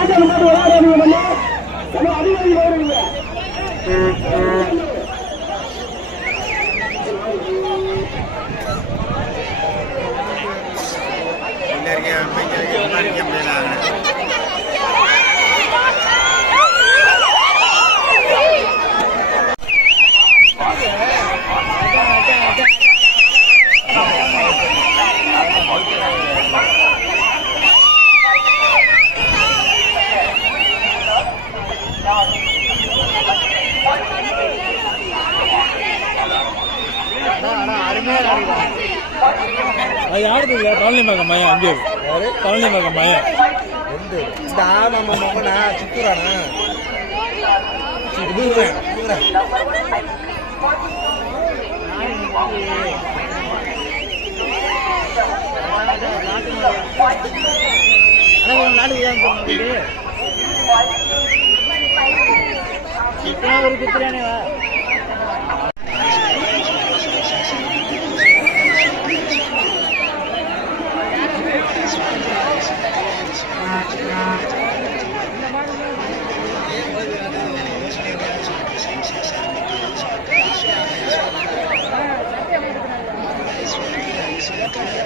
ஆட்டல் போட்டு விளையாடாதீங்க அதிகாரி வருவீங்க அது யாருக்கு இல்லை பழனி மகன் மையம் அங்கே. யாரு? பழனி மகன் மையம் இந்த ஆமா மாமனா சித்தூரானா? சித்தூரன் ஒரு குத்துறானே வா